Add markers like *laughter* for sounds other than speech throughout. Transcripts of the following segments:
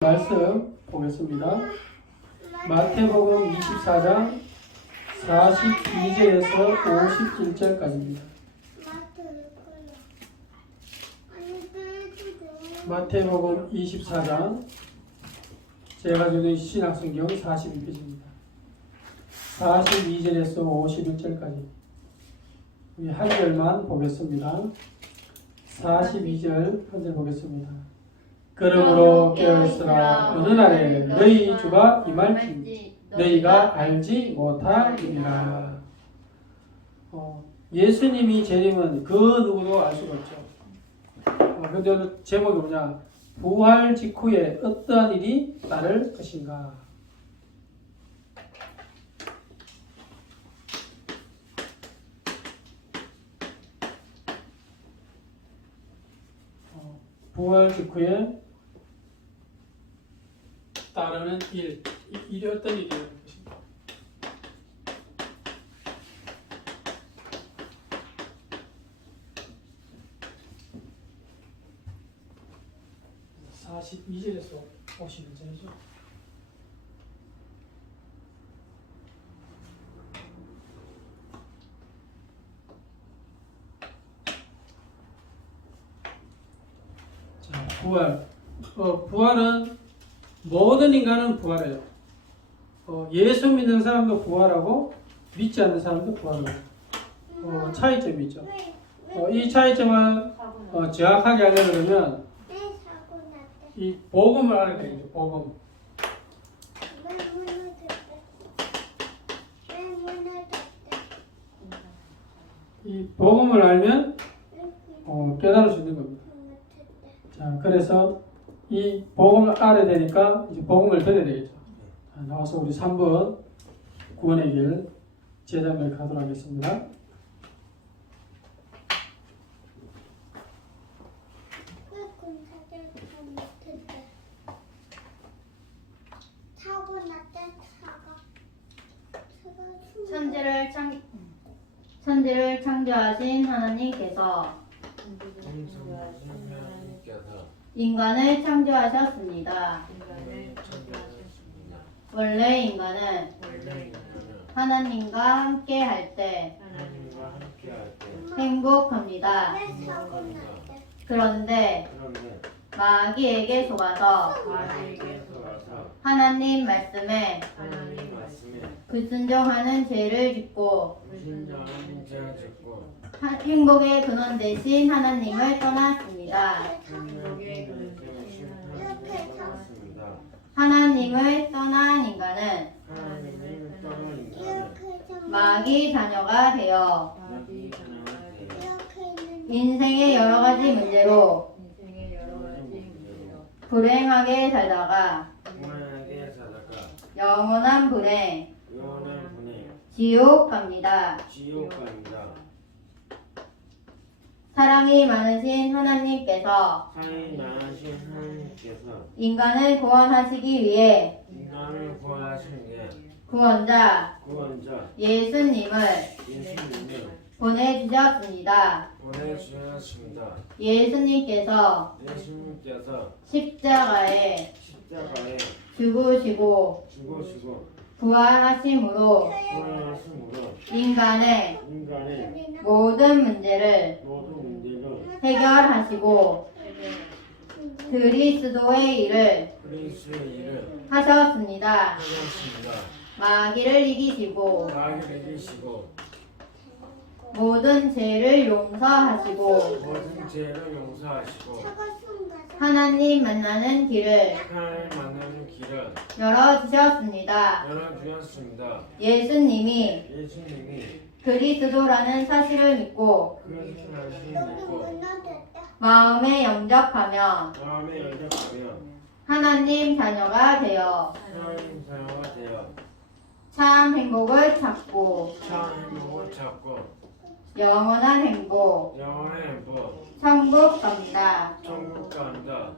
말씀 보겠습니다. 마태복음 24장 42절에서 57절까지입니다. 마태복음 24장 제가 주는 신학성경 42페이지입니다. 42절에서 51절까지 우리 한 절만 보겠습니다. 42절 한 절 보겠습니다. 그러므로 깨어있으라 어느 날에 너희 주가 임할지 너희가 알지 못하리라. 어, 예수님이 재림은 그 누구도 알 수가 없죠. 어, 근데 오늘 제목이 뭐냐? 부활 직후에 어떠한 일이 따를 것인가? 어, 부활 직후에 따르는 일, 이- 일이 어떤 일이 될 것인가? 사십이 절에서 오시는 절이죠. 자, 부활. 어, 부활은 모든 인간은 부활해요. 어, 예수 믿는 사람도 부활하고 믿지 않는 사람도 부활해요. 어, 차이점이 있죠. 어, 이 차이점을 어, 정확하게 하려면 이 복음을 알아야 되겠죠. 복음. 이 복음을 알면 어, 깨달을 수 있는 겁니다. 자, 그래서 이 복음을 알아야 되니까 이제 복음을 들어야 되겠죠. 자, 나와서 우리 3번 구원의 길 제자매 가도록 하겠습니다. 천지를 창 천지를 창조하신 하나님께서 인간을 창조하셨습니다. 원래 인간은 하나님과 함께 할 때 행복합니다. 그런데 마귀에게 속아서 하나님 말씀에 불순종하는 죄를 짓고 하- 행복의 근원 대신 하나님을 떠났습니다. 하나님을 떠난 인간은 마귀 자녀가 되어 인생의 여러 가지 문제로 불행하게 살다가 영원한 불행, 지옥 갑니다. 지옥 갑니다. 사랑이 많으신 하나님께서 사랑이 많으신 하나님께서 인간을 구원하시기 위해 인간을 구하신 게 구원자 구원자 예수님을 예수님을 보내주셨습니다. 보내주셨습니다. 예수님께서 예수님께서 십자가에 십자가에 죽으시고 죽으시고 부활하심으로 구원하심으로 인간의 인간의 모든 문제를 모든 문제를 해결하시고 그리스도의 일을 그리스의 일을 하셨습니다. 하셨습니다. 마귀를 이기시고 마귀를 이기시고 모든 죄를 용서하시고 모든 죄를 용서하시고 하나님 만나는 길을 하나님 만나는 길을 열어주셨습니다. 열어주셨습니다. 예수님이 예수님이 그리스도라는 사실을 믿고 마음에 영접하며 마음에 열정하며 하나님 자녀가 되어 하나님 자녀가 되어 참 행복을 찾고 참 행복을 찾고 영원한 행복, 영원의 행복. 천국 갑니다. 천국 간다.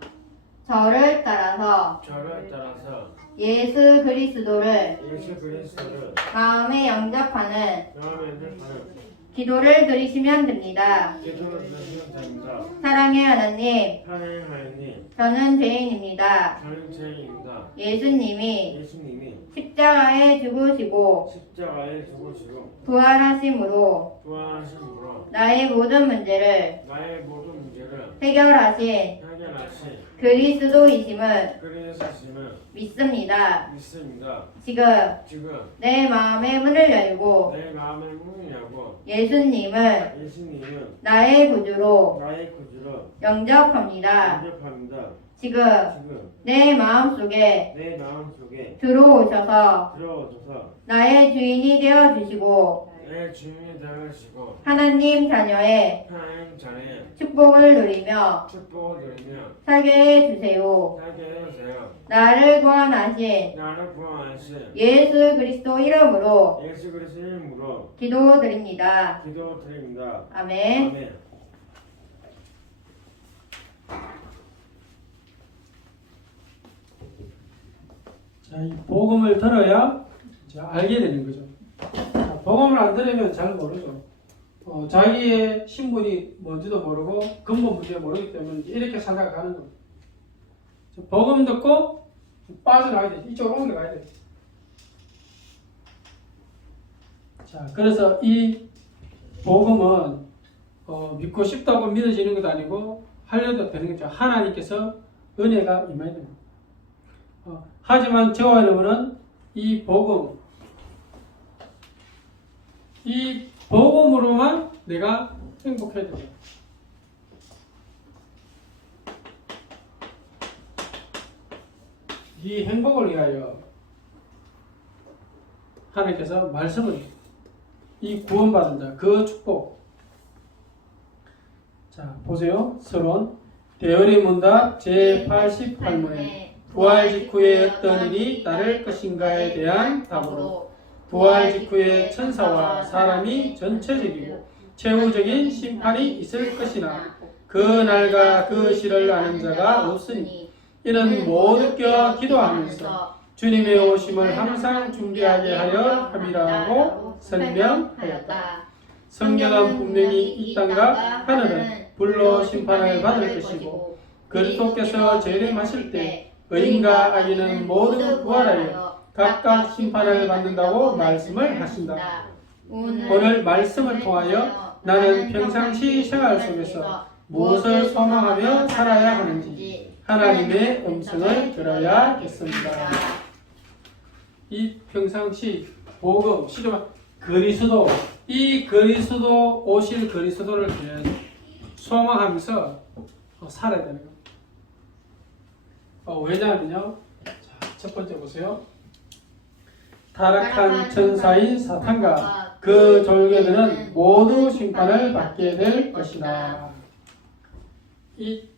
저를 따라서 저를 따라서 예수 그리스도를 예수 그리스도를 마음에 영접하는 마음에 열정하는 기도를 드리시면 됩니다. 기도를 드리면 됩니다. 사랑의 하나님, 하나님 하나님 저는 죄인입니다. 저는 죄인입니다. 예수님이 예수님이 십자가에 죽으시고 십자가에 죽으시고 부활하심으로 부활하심으로 나의 모든 문제를 나의 모든 문제를 해결하신 해결하신 그리스도이심을 그리스도심을 믿습니다. 믿습니다. 지금 지금 내 마음의 문을 열고 내 마음을 문을 열고 예수님을 예수님은 나의 구주로 나의 구주로 영접합니다. 영접합니다. 지금 지금 내 마음 속에 내 마음 속에 들어오셔서 들어오셔서 나의 주인이 되어 주시고 내 주인이 되시고 하나님 자녀의 하나님 축복을 누리며 축복을 누리며 살게 해 주세요. 살게 해주세요. 나를 구원하신 나를 구원하신 예수 그리스도 이름으로 예수 그리스도 이름으로 기도드립니다. 기도드립니다. 아멘. 아멘. 자, 이 복음을 들어야 이제 알게 되는 거죠. 자, 복음을 안 들으면 잘 모르죠. 어, 자기의 신분이 뭔지도 모르고 근본 문제를 모르기 때문에 이렇게 살다가 가는 겁니다. 자, 복음 듣고 빠져나가야 돼. 이쪽으로 옮겨가야 돼. 자, 그래서 이 복음은 어, 믿고 싶다고 믿어지는 것도 아니고 하려도 되는 거죠. 하나님께서 은혜가 임해야 됩니다. 어, 하지만 저와 여러분은 이 복음, 이 복음으로만 내가 행복해야 됩니다. 이 행복을 위하여 하나님께서 말씀을 이 구원받은 자, 그 축복. 자, 보세요. 서론. 대열의 문답 제88문에 부활 직후에 어떤 일이 따를 것인가에 대한 답으로 부활 직후에 천사와 사람이 전체적이고 최후적인 심판이 있을 것이나 그 날과 그 시를 아는 자가 없으니 이는 모두 껴 기도하면서 주님의 오심을 항상 준비하게 하려 함이라고 설명하였다. 성경은 분명히 이 땅과 하늘은 불로 심판을 받을 것이고 그리스도께서 재림하실 때 의인과 악인은 모두 부활하여 각각 심판을 받는다고 말씀을 하신다. 오늘 말씀을 통하여 나는 평상시 생활 속에서 무엇을 소망하며 살아야 하는지 하나님의 음성을 들어야겠습니다. 이 평상시 복음 시점 그리스도 이 그리스도 오실 그리스도를 계속 소망하면서 어, 살아야 되는 겁니다. 어, 왜냐하면요. 자, 첫 번째 보세요. 타락한 천사인 사탄과 그 졸개들은 모두 심판을 받게 될 것이다. 이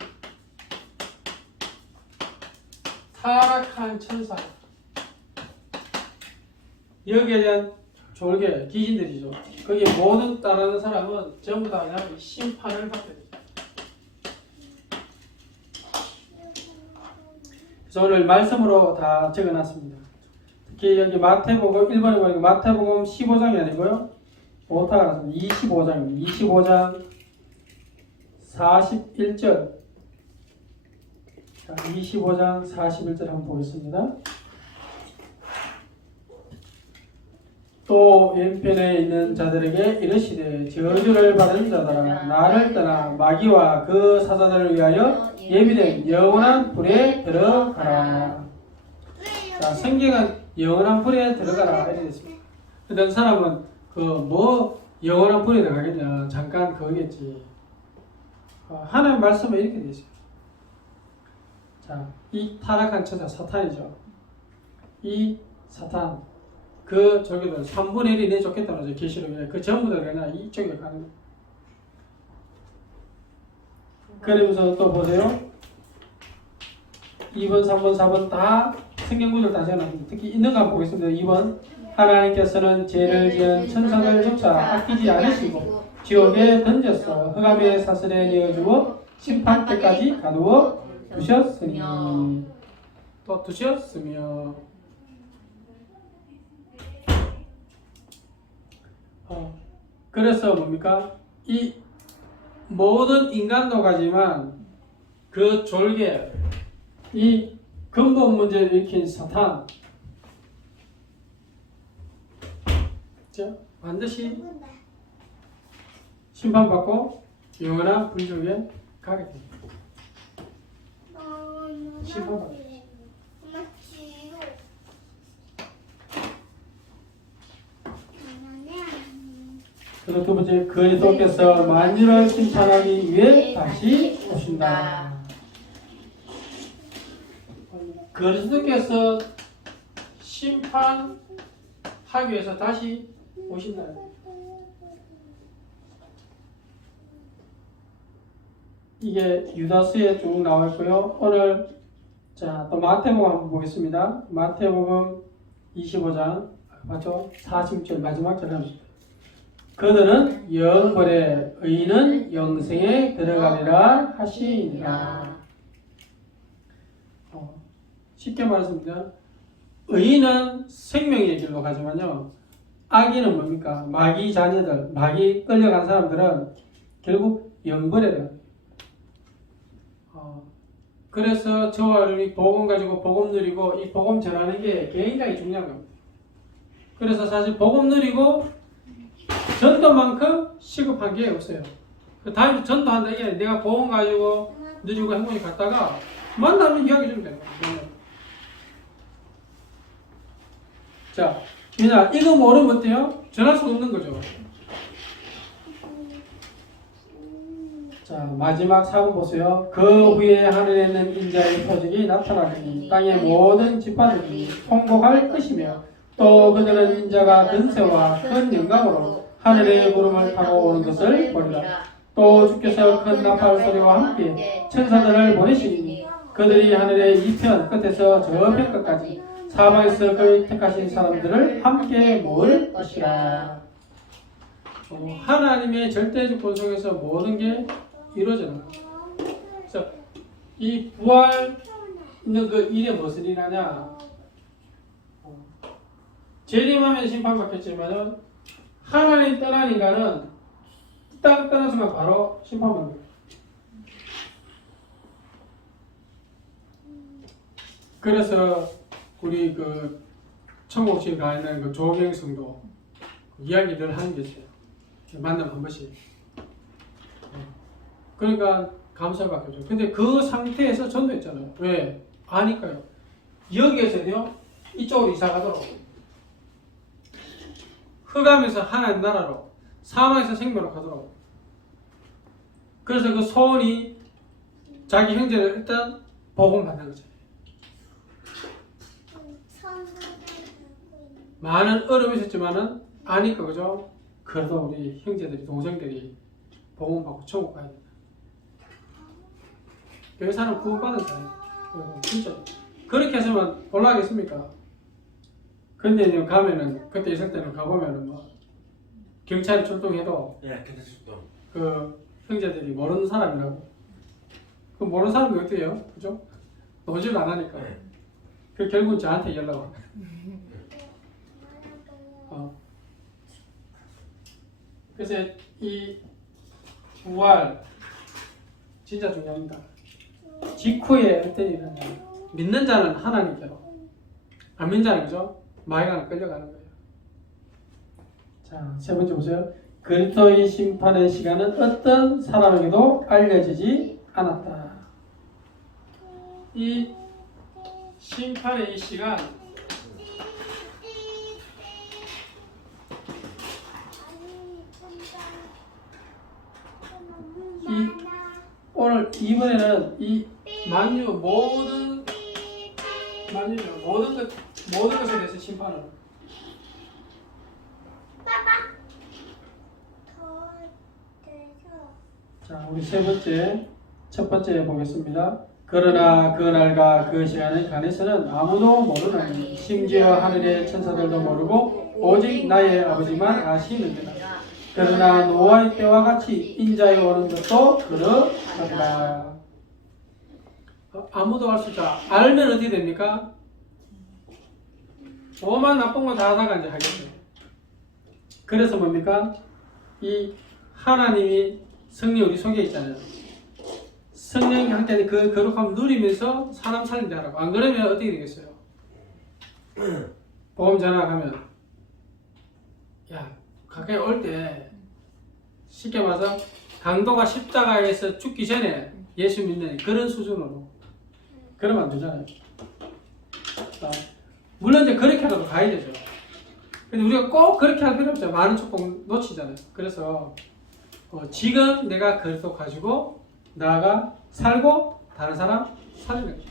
타락한 천사 여기에 대한 졸개 귀신들이죠. 거기 모든 따르는 사람은 전부 다 그냥 심판을 받게 됩니다. 그래서 오늘 말씀으로 다 적어놨습니다. 특히 여기 마태복음 1번에 보니까 마태복음 15장이 아니고요. 났습니다. 25장입니다. 25장 41절 자, 25장 41절 한번 보겠습니다. 또 왼편에 있는 자들에게 이르시되 저주를 받은 자들아 나를 떠나 마귀와 그 사자들을 위하여 예비된 영원한 불에 들어가라. 자, 성경은 영원한 불에 들어가라 이렇게 됐습니다. 어떤 사람은 그 뭐 영원한 불에 들어가겠냐 잠깐 그거겠지. 어, 하나님 말씀에 이렇게 되어 있습니다. 자, 이 타락한 천사 사탄이죠. 이 사탄 그 저기들 3분의 1이 내쫓겠다는. 계시록에 그 전부 다 그냥 이쪽에 가는 거예요. 그러면서 또 보세요. 2번, 3번, 4번 다 성경 구절 다 적어놨습니다. 특히 있는 거 한번 보겠습니다. 2번 하나님께서는 죄를 지은 천사들 조차 아끼지 않으시고 지옥에 던져서 흑암의 사슬에 내어주고 심판 때까지 가두어 두셨으니 또 두셨으며 어, 그래서 뭡니까 이 모든 인간도 가지만 그 졸개 이 근본 문제를 일으킨 사탄 자, 반드시 심판받고 영원한 불족에 가게 됩니다. 지우. 그리고 두 번째 그리스도께서 만유를 심판하기 위해 다시 오신다. 그리스도께서 심판하기 위해서 다시 오신다. 이게 유다스에 쭉 나와 있고요. 오늘 자 또 마태복음 한번 보겠습니다. 마태복음 25장 맞죠? 40절 마지막 합니다. 그들은 영벌에 의인은 영생에 들어가리라 하시니라. 어, 쉽게 말했습니다. 의인은 생명의 길로 가지만요. 악인은 뭡니까? 마귀 자녀들, 마귀 끌려간 사람들은 결국 영벌에 들어가요. 어, 그래서 저와 여러분이 복음 가지고 복음 누리고 이 복음 전하는 게 굉장히 중요한 겁니다. 그래서 사실 복음 누리고 전도만큼 시급한 게 없어요. 그 다음에 전도한다 내가 보험 가지고 누리고 행복히 갔다가 만나면 이야기 좀 돼요. 자, 왜냐 이거 모르면 어때요? 전할 수 없는 거죠. 자 마지막 사본 보세요. 그 후에 하늘에 있는 인자의 표적이 나타나니 땅의 모든 지파들이 통곡할 것이며 또 그들은 인자가 근세와 큰 영광으로 하늘의 구름을 타고 오는 것을 보리라. 또 주께서 큰 나팔 소리와 함께 천사들을 보내시니 그들이 하늘의 이편 끝에서 저편 끝까지 사방에서 그의 택하신 사람들을 함께 모을 것이라. 어, 하나님의 절대적 본성에서 모든 게 이루어지는 거예요. 그래서 이 부활 있는 그 일에 무슨 일 하냐? 어, 재림하면 심판받겠지만은 하나님 떠난 인간은 땅 떠난 순간 바로 심판받는 거예요. 그래서 우리 그 천국신 가 있는 그 조경 성도 이야기들 하는 게 있어요. 만남 한 번씩. 그러니까 감사밖에 없죠. 근데 그 상태에서 전도했잖아요. 왜? 아니까요. 여기에서요 이쪽으로 이사 가도록 흑암에서 하나님 나라로 사망에서 생명으로 가도록 그래서 그 소원이 자기 형제를 일단 복음 받는 거죠. 많은 어려움이 있었지만은 아니까 그죠? 그래도 우리 형제들이 동생들이 복음 받고 천국 가야 된다. 그 사람 구원 받은 사람. 어, 진짜 그렇게 해서만 올라가겠습니까? 근데 이제 가면은 그때 있을 때는 가보면은 뭐 경찰이 출동해도 예, 괜찮습니다. 그 형제들이 모르는 사람이라고. 그 모르는 사람이 어떻게 해요? 그죠? 노질 안 하니까. 네. 그 결국은 저한테 연락 와. 어. 그래서 이 부활 진짜 중요합니다. 직후에 일은 믿는 자는 하나님께로, 안 믿는 자는 그죠? 마귀가 끌려가는 거예요. 자, 세 번째 보세요. 그리스도의 심판의 시간은 어떤 사람에게도 알려지지 않았다. 이 심판의 이 시간 오늘 이번에는 이 만유 모든 만유 모든 것 모든 것에 대해서 심판을 자 우리 세 번째 첫 번째 보겠습니다. 그러나 그 날과 그 시간에 관해서는 아무도 모르나니 심지어 하늘의 천사들도 모르고 오직 나의 아버지만 아시느니라. 그러나 노아의 때와 같이 인자의 오는 것도 그러하리라. 어, 아무도 알수 없다. 알면 어떻게 됩니까? 오만 나쁜 거 다 하다가 이제 하겠죠. 그래서 뭡니까? 이 하나님이 성령 우리 속에 있잖아요. 성령이 할 때는 그 거룩함 누리면서 사람 살린다 하라고. 안 그러면 어떻게 되겠어요? *clears throat* 보험 전화 가면 야 가까이 올 때 쉽게 말해서 강도가 십자가에서 죽기 전에 예수 믿는 그런 수준으로 그러면 안 되잖아요. 아, 물론 이제 그렇게라도 가야 되죠. 근데 우리가 꼭 그렇게 할 필요 없죠. 많은 축복 놓치잖아요. 그래서 어, 지금 내가 그리스도 가지고 나아가 살고 다른 사람 살리는 거죠.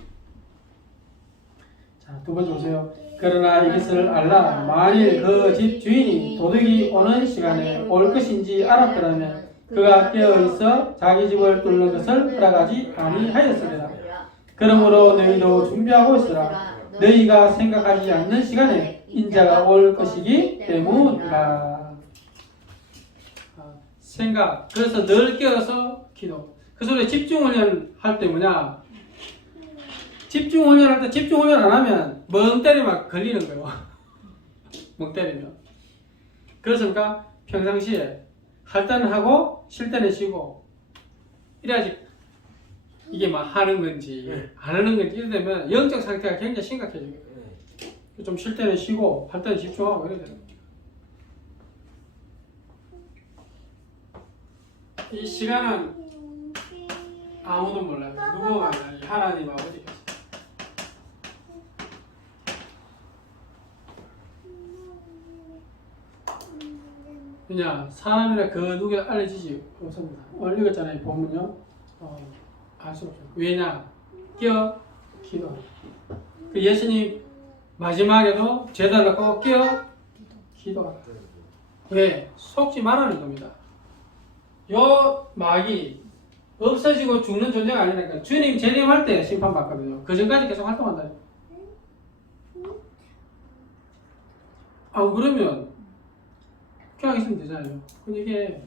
자, 두 번째 보세요. 그러나 이것을 알라. 만일 그 집 주인이 도둑이 오는 시간에 올 것인지 알았더라면 그가 깨어 있어 자기 집을 뚫는 것을 허락하지 아니하였습니다. 그러므로 너희도 준비하고 있으라. 너희가 생각하지 않는 시간에 인자가 올 것이기 때문이라. 아, 생각. 그래서 늘 깨어서 기도. 그래서 우리 집중 훈련 할때 뭐냐? 집중 훈련 할 때 집중 훈련 안 하면 멍 때리면 걸리는 거예요. *laughs* 멍 때리면. 그렇습니까? 평상시에 할 때는 하고 쉴 때는 쉬고 이래야지 이게 막 하는 건지 네. 안 하는 건지 이래 되면 영적 상태가 굉장히 심각해져요. 네. 좀쉴 때는 쉬고 할 때는 집중하고 이래야 돼요. 이 시간은 아무도 몰라요. 알아요? 하나님 아버지께 그냥 사람이라 그 누구에 알려지지 없습니다. 오늘 읽었잖아요. 본문요. 어, 알수 없어요. 왜냐? 깨어 기도. 그 예수님 마지막에도 넣고 깨어 기도하라. 왜? 속지 말라는 겁니다. 요 막이 없어지고 죽는 존재가 아니라니까 주님 재림할 때 심판받거든요. 그 전까지 계속 활동한다. 아 그러면 그냥 있으면 되잖아요. 근데 이게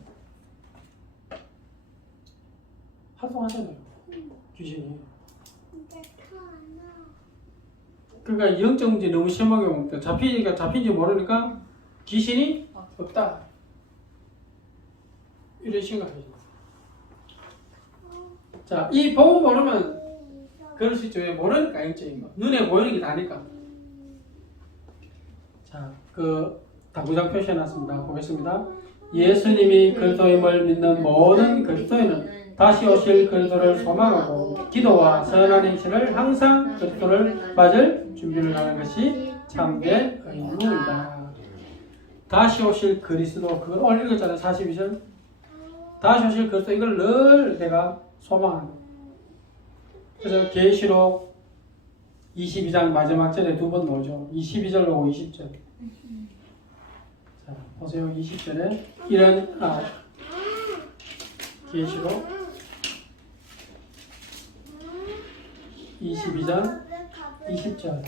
활동하잖아요. 귀신이. 그러니까 영적 문제 너무 심하게 먹다. 잡히니까 잡힌지 모르니까 귀신이 없다. 이런 생각이죠. 자, 이 복음 모르면 그럴 수 있죠. 왜 모르니까 영적인 거. 눈에 보이는 게 다니까. 자, 그 당구장 표시해놨습니다. 보겠습니다. 예수님이 그리스도임을 믿는 모든 그리스도인은 다시 오실 그리스도를 소망하고 기도와 선한 행실을 항상 그리스도를 맞을 준비를 하는 것이 참된 의무이다. 다시 오실 그리스도 그걸 오늘 읽었잖아요. 42절. 다시 오실 그리스도 이걸 늘 내가 소망하는. 그래서 계시록 22장 마지막 절에 두 번 나오죠. 22절로 20절. 자, 보세요. 20절에 이런 아 계시록 22장 20절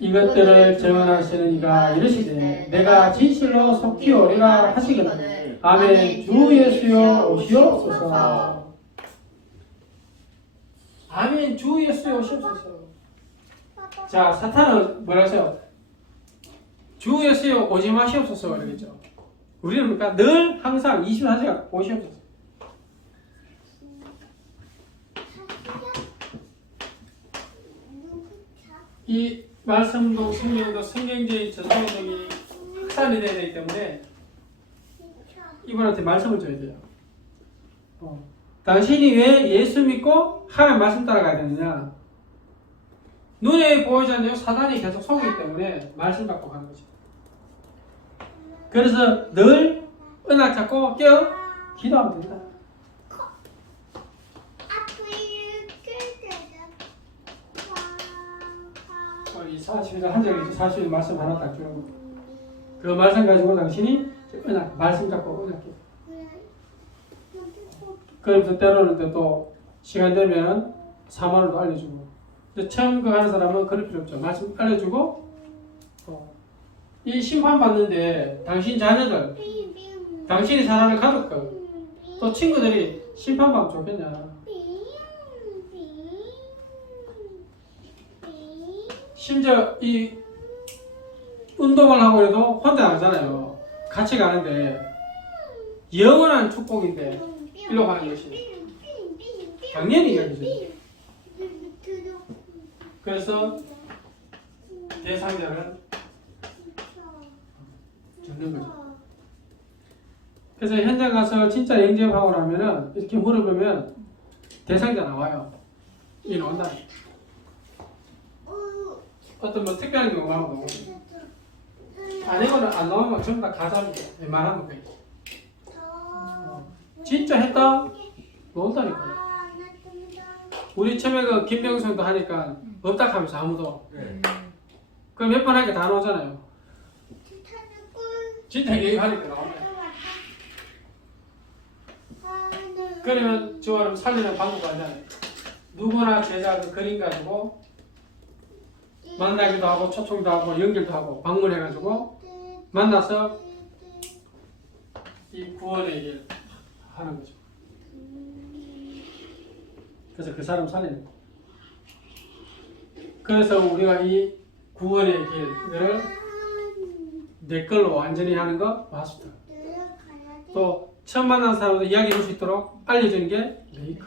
이것들을 증언하시는 이가 이르시되 내가 진실로 속히 오리라 하시거든. 아멘. 주 예수여 오시옵소서. 아멘. 주 예수여 오시옵소서. 자 사탄은 뭐라 하세요 주 예수여 오지 마시옵소서 그러겠죠 우리는 그러니까 늘 항상 24시간 오시옵소서 이 말씀도 성경도 성경적인 전통적인 확산이 되어야 되기 때문에 이분한테 말씀을 줘야 돼요. 어. 당신이 왜 예수 믿고 하나님 말씀 따라가야 되느냐? 눈에 보이지 않는 사단이 계속 속이기 때문에 말씀 갖고 가는 거죠. 그래서 늘 은학 잡고 깨어 기도하면 된다. 어, 이 40일 한 적이. 40일 말씀 하나 딱 주는 거. 그 말씀 가지고 당신이 은학 말씀 갖고 은학해. 그러면서 때로는 또 시간 되면 사마을도 알려주고. 근데 처음 그 하는 사람은 그럴 필요 없죠. 말씀 알려주고 또 이 심판 받는데 당신 자녀들, 당신이 사랑하는 가족들, 또 친구들이 심판받으면 좋겠냐. 심지어 이 운동을 하고 해도 혼자 나가잖아요. 같이 가는데 영원한 축복인데 일로 가는 것이 당연히 이야기죠. 그래서 대상자를 적는 거죠. 그래서 현장 가서 진짜 영접하고 나면은 이렇게 물어보면 대상자 나와요. 이 나온다. 어떤 뭐 특별한 경우가 나오고 아니면은 안 나오면 전부 다 가사입니다. 웬만하면 그래. 진짜 했다? 나온다니까요. 우리 처음에 그 김병선도 하니까 없다 하면서 아무도 네. 그몇번 하니까 다 나오잖아요. 진짜 얘기하니까 나오네. 그러면 저를 살리는 방법 알잖아요. 누구나 그 그림 가지고 만나기도 하고 초청도 하고 연결도 하고 방문해가지고 만나서 이 구원의 길 하는 거죠. 그래서 그 사람 살리는 거. 그래서 우리가 이 구원의 길을 내 걸로 완전히 하는 거 마스터. 또 처음 만난 사람도 이야기할 수 있도록 알려주는 게 메이커.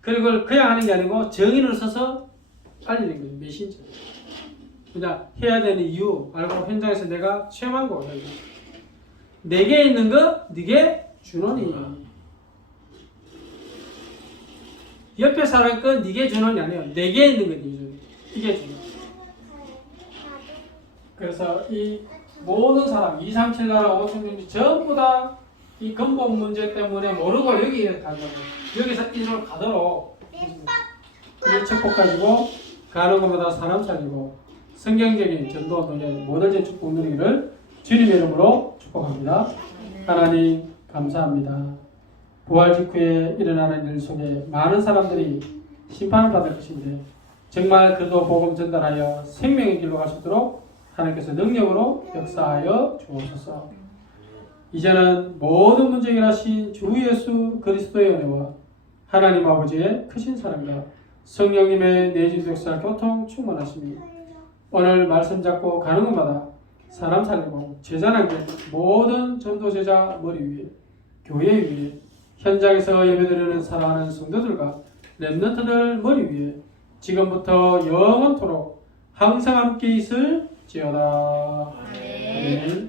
그리고 그냥 하는 게 아니고 정의를 써서 알리는 거죠. 메신저. 그냥 해야 되는 이유 알고 현장에서 내가 체험한 거. 내게 있는 거 네게 주노니. 옆에 사람 건 네게 주노니 아니에요. 내게 있는 거 네게 주노니. 그래서 이 모든 사람 2, 3, 7 나라 5천 명이 전부 다 이 근본 문제 때문에 모르고 여기에 거예요. 여기서 이리로 가도록 이 축복 가지고 가는 것마다 사람 살리고 성경적인 전도 운동에 모델적 축복 누리기를 주님의 이름으로 축복합니다. 하나님 감사합니다. 부활 직후에 일어나는 일 속에 많은 사람들이 심판을 받을 것인데 정말 그도 복음 전달하여 생명의 길로 갈 수 있도록 하나님께서 능력으로 역사하여 주옵소서. 이제는 모든 문제 해결하신 주 예수 그리스도의 은혜와 하나님 아버지의 크신 사랑과 성령님의 내진 역사 교통 충만하심이 오늘 말씀 잡고 가는 곳마다 사람 살리고 제자 남긴 모든 전도 제자 머리 위에 교회 위에 현장에서 예배드리는 사랑하는 성도들과 렘넌트들 머리 위에 지금부터 영원토록 항상 함께 있을 지어다. 네. 아멘.